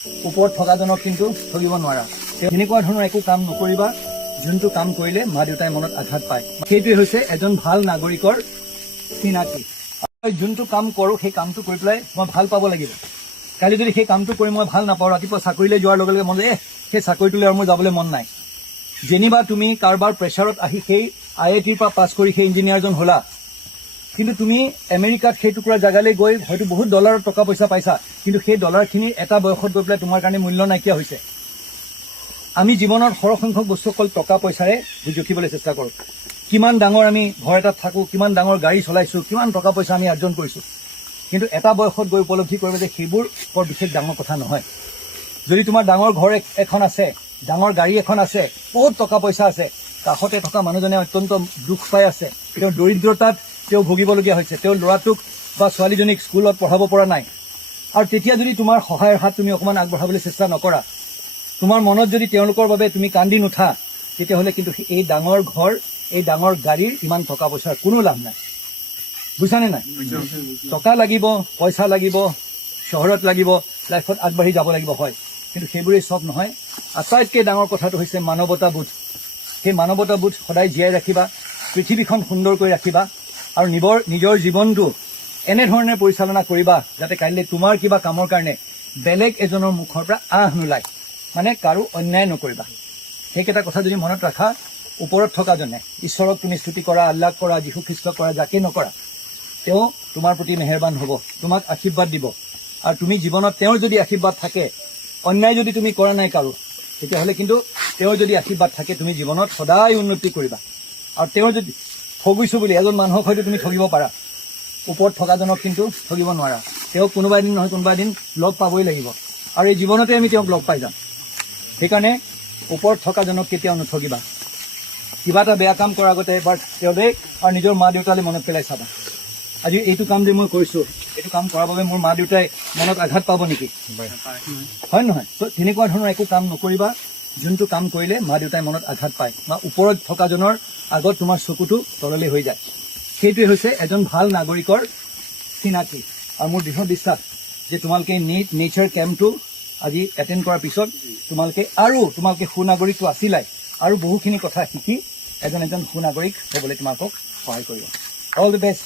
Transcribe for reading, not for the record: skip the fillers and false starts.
ওপৰত থকাজনক কিন্তু ঠগিব নোৱাৰা। এনেকুৱা ধৰণৰ একো কাম নকৰিবা যোনটো কাম কৰিলে মা দেউতাই মনত আঘাত পায়। সেইটোৱে হৈছে এজন ভাল নাগৰিকৰ চিনাকি। যোনটো কাম কৰোঁ সেই কামটো কৰি পেলাই মই ভাল পাব লাগিব। কালি যদি সেই কামটো কৰি মই ভাল নাপাওঁ, ৰাতিপুৱা চাকৰিলৈ যোৱাৰ লগে লগে মন সেই চাকৰিটোলৈ আৰু মোৰ যাবলৈ মন নাই। যেনিবা তুমি কাৰোবাৰ প্ৰেছাৰত আহি সেই IITৰ পৰা পাছ কৰি সেই ইঞ্জিনিয়াৰজন হ'লা, কিন্তু তুমি আমেৰিকাত সেই টুকুৰা জেগালৈ গৈ হয়তো বহুত ডলাৰৰ টকা পইচা পাইছা, কিন্তু সেই ডলাৰখিনি এটা বয়সত গৈ পেলাই তোমাৰ কাৰণে মূল্য নাইকিয়া হৈছে। আমি জীৱনত সৰহসংখ্যক বস্তু অকল টকা পইচাৰে জুখিবলৈ চেষ্টা কৰোঁ। কিমান ডাঙৰ আমি ঘৰ এটাত থাকোঁ, কিমান ডাঙৰ গাড়ী চলাইছোঁ, কিমান টকা পইচা আমি অৰ্জন কৰিছোঁ, কিন্তু এটা বয়সত গৈ উপলব্ধি কৰিব যে সেইবোৰ বৰ বিশেষ ডাঙৰ কথা নহয়। যদি তোমাৰ ডাঙৰ ঘৰ এখন আছে, ডাঙৰ গাড়ী এখন আছে, বহুত টকা পইচা আছে, কাষতে থকা মানুহজনে অত্যন্ত দুখ পাই আছে, তেওঁ দৰিদ্ৰতাত তেওঁ ভুগিবলগীয়া হৈছে, তেওঁৰ ল'ৰাটোক বা ছোৱালীজনীক স্কুলত পঢ়াব পৰা নাই, আৰু তেতিয়া যদি তোমাৰ সহায়ৰ হাত তুমি অকণমান আগবঢ়াবলৈ চেষ্টা নকৰা, তোমাৰ মনত যদি তেওঁলোকৰ বাবে তুমি কান্দি নুঠা, তেতিয়াহ'লে কিন্তু এই ডাঙৰ ঘৰ, এই ডাঙৰ গাড়ীৰ ইমান টকা পইচাৰ কোনো লাভ নাই। বুজিছানে নাই? টকা লাগিব, পইচা লাগিব, চহৰত লাগিব, লাইফত আগবাঢ়ি যাব লাগিব, হয়, কিন্তু সেইবোৰেই চব নহয়। আটাইতকৈ ডাঙৰ কথাটো হৈছে মানৱতাবোধ। সেই মানৱতাবোধ সদায় জীয়াই ৰাখিবা, পৃথিৱীখন সুন্দৰ কৰি ৰাখিবা, আৰু নিজৰ জীৱনটো এনেধৰণে পৰিচালনা কৰিবা যাতে কাইলৈ তোমাৰ কিবা কামৰ কাৰণে বেলেগ এজনৰ মুখৰ পৰা নোলায়, মানে কাৰো অন্যায় নকৰিবা। সেইকেইটা কথা যদি মনত ৰাখা, ওপৰত থকাজনে, ঈশ্বৰক তুমি স্তুতি কৰা, আল্লাহ কৰা, যীশু খ্ৰীষ্টক কৰা, যাকে নকৰা, তেওঁ তোমাৰ প্ৰতি মেহেৰবান হ'ব, তোমাক আশীৰ্বাদ দিব। আৰু তুমি জীৱনত তেওঁৰ যদি আশীৰ্বাদ থাকে, অন্যায় যদি তুমি কৰা নাই কাৰো, তেতিয়াহ'লে কিন্তু তেওঁৰ যদি আশীৰ্বাদ থাকে, তুমি জীৱনত সদায় উন্নতি কৰিবা। আৰু তেওঁৰ যদি ঠগিছোঁ বুলি এজন মানুহক হয়তো তুমি ঠগিব পাৰা, ওপৰত থকাজনক কিন্তু ঠগিব নোৱাৰা। তেওঁক কোনোবা এদিন নহয় কোনোবা এদিন লগ পাবই লাগিব, আৰু এই জীৱনতে আমি তেওঁক লগ পাই যাম। সেইকাৰণে ওপৰত থকাজনক কেতিয়াও নঠগিবা। কিবা এটা বেয়া কাম কৰাৰ আগতে এবাৰ তেওঁলৈ আৰু নিজৰ মা দেউতালৈ মনত পেলাই চাবা, আজি এইটো কাম যে মই কৰিছোঁ, এইটো কাম কৰাৰ বাবে মোৰ মা দেউতাই মনত আঘাত পাব নেকি? হয় নহয়? তো তেনেকুৱা ধৰণৰ একো কাম নকৰিবা যোনটো কাম কৰিলে মা দেউতাই মনত আঘাত পায় বা ওপৰত থকাজনৰ আগত তোমাৰ চকুটো তললৈ হৈ যায়। সেইটোৱে হৈছে এজন ভাল নাগৰিকৰ চিনাকি। আৰু মোৰ দৃঢ় বিশ্বাস যে তোমালোকে নেচাৰ কেম্পটো আজি এটেণ্ড কৰাৰ পিছত তোমালোকে সুনাগৰিকটো আছিলাই, আৰু বহুখিনি কথা শিকি এজন সুনাগৰিক হ'বলৈ তোমালোকক সহায় কৰিব। All the best.